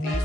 30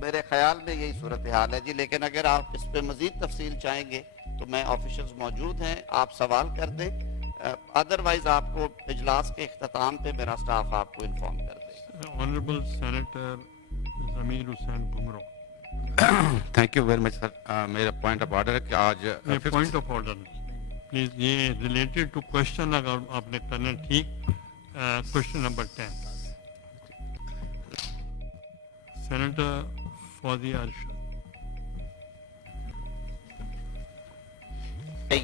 میرے خیال میں یہی صورتحال ہے جی. لیکن اگر آپ اس پہ مزید تفصیل چاہیں گے تو میں آفیشلز موجود ہیں, آپ سوال کر دیں, ادروائز آپ کو اجلاس کے اختتام پہ میرا سٹاف آپ کو انفارم کر دے گا. Honourable senator Zameer Hussain Bhumro. Thank you very much sir. میرا پوائنٹ آف آرڈر ہے کہ آج یہ پوائنٹ آف آرڈر پلیز, یہ ریلیٹڈ ٹو کوشچن اگر آپ نے کرنا ٹھیک. Question number 10 senator Fauzi Arshad.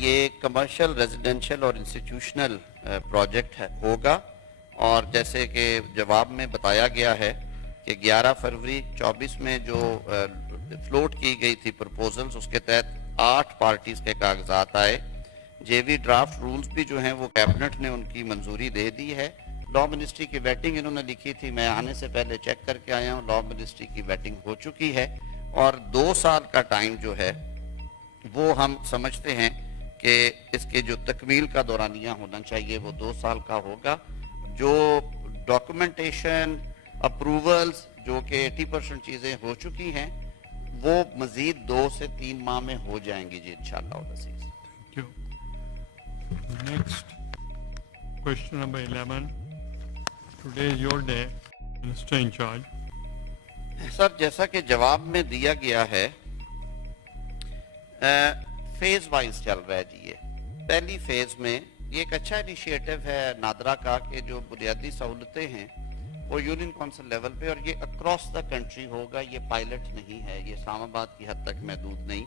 یہ کمرشل, ریزیڈینشل اور انسٹیٹیوشنل پروجیکٹ ہوگا, اور جیسے کہ جواب میں بتایا گیا ہے کہ 11 فروری 24 میں جو فلوٹ کی گئی تھی پرپوزلز, اس کے تحت 8 پارٹیز کے کاغذات آئے. جے وی ڈرافٹ رولز بھی جو ہیں وہ کیبنٹ نے ان کی منظوری دے دی ہے. لا منسٹری کی ویٹنگ انہوں نے لکھی تھی, میں آنے سے پہلے چیک کر کے آیا ہوں, لا منسٹری کی ویٹنگ ہو چکی ہے, اور 2 سال کا ٹائم جو ہے وہ ہم سمجھتے ہیں کہ اس کے جو تکمیل کا دورانیہ ہونا چاہیے وہ 2 سال کا ہوگا. جو ڈاکومنٹیشن, اپروولز جو کہ 80% چیزیں ہو چکی ہیں, وہ مزید 2 سے 3 ماہ میں ہو جائیں گی جی انشاءاللہ العزیز. Thank you. Next question number 11. Today is your day, minister in charge. Sir جیسا کہ جواب میں دیا گیا ہے, فیز وائز چل رہا ہے جی. یہ پہلی فیز میں یہ ایک اچھا انیشیٹو ہے نادرا کا کہ جو بنیادی سہولتیں ہیں وہ یونین کونسل لیول پہ, اور یہ اکراس دا کنٹری ہوگا, یہ پائلٹ نہیں ہے, یہ اسلام آباد کی حد تک محدود نہیں,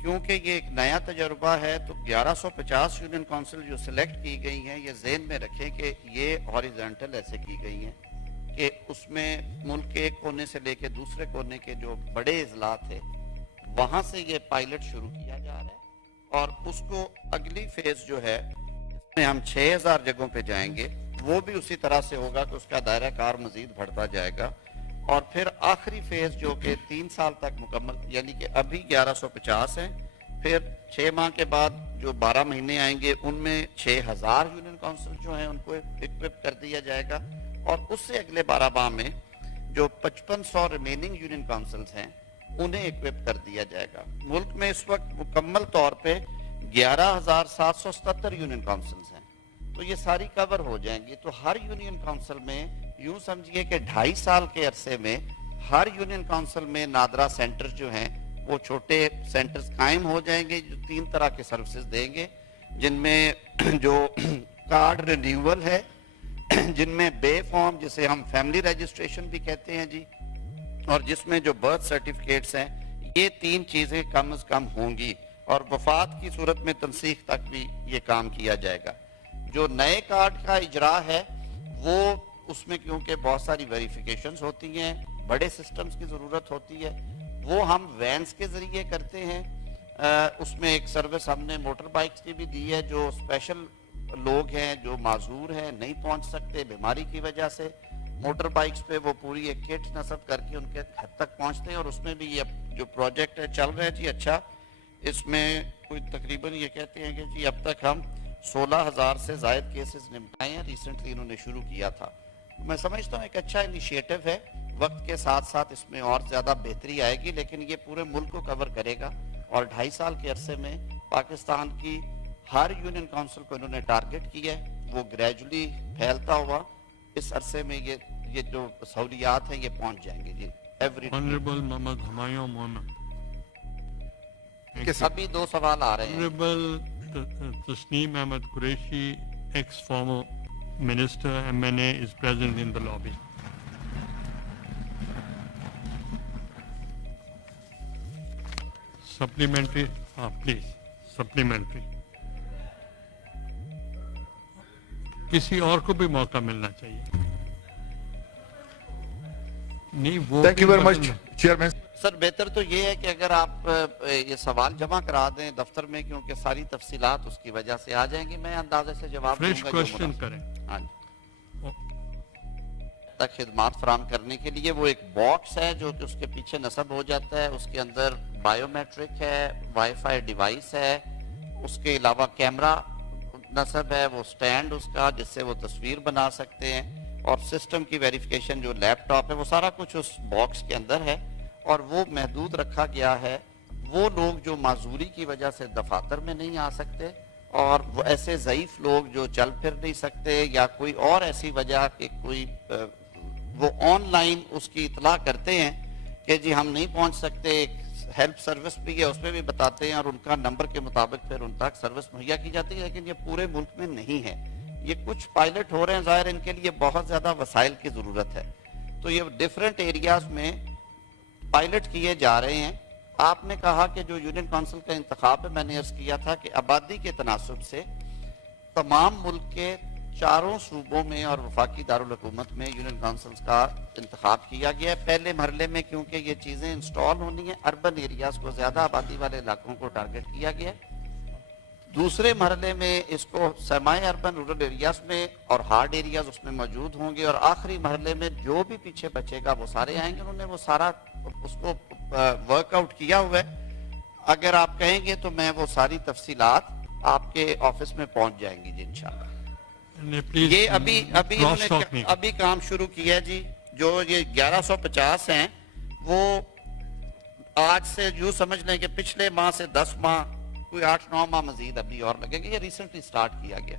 کیونکہ یہ ایک نیا تجربہ ہے. تو 1150 یونین کونسل جو سلیکٹ کی گئی ہیں, یہ ذہن میں رکھیں کہ یہ ہاریزونٹل ایسے کی گئی ہیں کہ اس میں ملک کے ایک کونے سے لے کے دوسرے کونے کے جو بڑے اضلاع تھے وہاں سے یہ پائلٹ شروع کیا جا رہا ہے, اور اس کو اگلی فیز جو ہے اس میں ہم 6000 جگہوں پہ جائیں گے, وہ بھی اسی طرح سے ہوگا کہ اس کا دائرہ کار مزید بڑھتا جائے گا. اور پھر آخری فیز جو کہ 3 سال تک مکمل, یعنی کہ ابھی 1150 ہیں, پھر 6 ماہ کے بعد جو 12 مہینے آئیں گے ان میں 6000 یونین کونسل جو ہیں ان کو اکوپ کر دیا جائے گا, اور اس سے اگلے 12 ماہ میں جو 5500 ریمیننگ یونین کونسلز ہیں انہیں اکوپ کر دیا جائے گا. ملک میں اس وقت مکمل طور پہ 11777 یونین کونسلز ہیں, تو یہ ساری کور ہو جائیں گی. تو ہر یونین کونسل میں یوں سمجھیے کہ 2.5 سال کے عرصے میں ہر یونین کونسل میں نادرا سینٹر جو ہیں وہ چھوٹے سینٹرز قائم ہو جائیں گے, جو 3 طرح کے سروسز دیں گے, جن میں جو کارڈ رینیول ہے, جن میں بے فارم جسے ہم فیملی رجسٹریشن بھی کہتے ہیں جی, اور جس میں جو برتھ سرٹیفکیٹس ہیں, یہ 3 چیزیں کم از کم ہوں گی, اور وفات کی صورت میں تنسیخ تک بھی یہ کام کیا جائے گا. جو نئے کارڈ کا اجرا ہے وہ اس میں کیونکہ بہت ساری ویریفیکیشنز ہوتی ہیں, بڑے سسٹمز کی ضرورت ہوتی ہے, وہ ہم وینز کے ذریعے کرتے ہیں. اس میں ایک سروس ہم نے موٹر بائکس کی بھی دی ہے, جو اسپیشل لوگ ہیں جو معذور ہیں, نہیں پہنچ سکتے بیماری کی وجہ سے, موٹر بائکس پہ وہ پوری ایک کٹ نصب کر کے ان کے حد تک پہنچتے ہیں. اور اس میں بھی یہ جو پروجیکٹ ہے چل رہا ہے جی اچھا, اس میں کوئی تقریباً یہ کہتے ہیں کہ جی اب تک ہم 16,000 سے زائد کیسز نمٹائے ہیں, ریسنٹلی انہوں نے شروع کیا تھا. میں سمجھتا ہوں ایک اچھا انیشیٹو ہے, وقت کے ساتھ ساتھ اس میں اور زیادہ بہتری آئے گی, لیکن یہ پورے ملک کو کور کرے گا, اور 2.5 سال کے عرصے میں پاکستان کی ہر یونین کونسل کو انہوں نے ٹارگٹ کیا ہے, وہ گریجولی پھیلتا ہوا اس عرصے میں یہ جو سہولیات ہیں یہ پہنچ جائیں گے جی. آنریبل محمد ہمایوں محمد. ابھی 2 سوال آ رہے ہیں. Honourable Tasneem Ahmed Qureshi, ex former minister MNA, is present in the lobby. Supplementary, please, supplementary. کسی اور کو بھی موقع ملنا چاہیے. نہیں وہ thank you very much chairman. Sir بہتر تو یہ ہے کہ اگر آپ یہ سوال جمع کرا دیں دفتر میں, کیونکہ ساری تفصیلات اس کی وجہ سے آ جائیں گی, میں اندازے سے جواب دوں فریش گا. کوشچن کریں. ہاں جی, تک خدمات فراہم کرنے کے لیے وہ ایک باکس ہے جو کہ اس کے پیچھے نصب ہو جاتا ہے, اس کے اندر بائیو میٹرک ہے, وائی فائی ڈیوائس ہے, اس کے علاوہ کیمرہ نصب ہے, وہ سٹینڈ اس کا جس سے وہ تصویر بنا سکتے ہیں, اور سسٹم کی ویریفیکیشن جو لیپ ٹاپ ہے, وہ سارا کچھ اس باکس کے اندر ہے. اور وہ محدود رکھا گیا ہے وہ لوگ جو معذوری کی وجہ سے دفاتر میں نہیں آ سکتے، اور وہ ایسے ضعیف لوگ جو چل پھر نہیں سکتے یا کوئی اور ایسی وجہ کہ کوئی وہ آن لائن اس کی اطلاع کرتے ہیں کہ جی ہم نہیں پہنچ سکتے، ایک ہیلپ سروس بھی ہے اس میں بھی بتاتے ہیں اور ان کا نمبر کے مطابق پھر ان تک سروس مہیا کی جاتی ہے، لیکن یہ پورے ملک میں نہیں ہے۔ یہ کچھ پائلٹ ہو رہے ہیں، ظاہر ان کے لیے بہت زیادہ وسائل کی ضرورت ہے، تو یہ ڈیفرنٹ ایریاز میں پائلٹ کیے جا رہے ہیں۔ آپ نے کہا کہ جو یونین کونسل کا انتخاب ہے، میں نے عرض کیا تھا کہ آبادی کے تناسب سے تمام ملک کے چاروں صوبوں میں اور وفاقی دارالحکومت میں یونین کونسلز کا انتخاب کیا گیا ہے۔ پہلے مرحلے میں کیونکہ یہ چیزیں انسٹال ہونی ہیں، اربن ایریاز کو زیادہ آبادی والے علاقوں کو ٹارگٹ کیا گیا ہے۔ دوسرے مرحلے میں اس کو سیمی اربن رورل ایریاز میں اور ہارڈ ایریاز اس میں موجود ہوں گے، اور آخری مرحلے میں جو بھی پیچھے بچے گا وہ سارے آئیں گے۔ انہوں نے وہ سارا اس کو ورک آؤٹ کیا ہوا ہے۔ اگر آپ کہیں گے تو میں وہ ساری تفصیلات آپ کے آفس میں پہنچ جائیں گی جی انشاءاللہ۔ یہ ابھی کام شروع کیا ہے جی، جو یہ 1150 ہیں وہ آج سے یوں سمجھ لیں کہ پچھلے ماہ سے 10 ماہ، کوئی 8-9 ماہ مزید ابھی اور لگیں گے، یہ ریسنٹلی سٹارٹ کیا گیا۔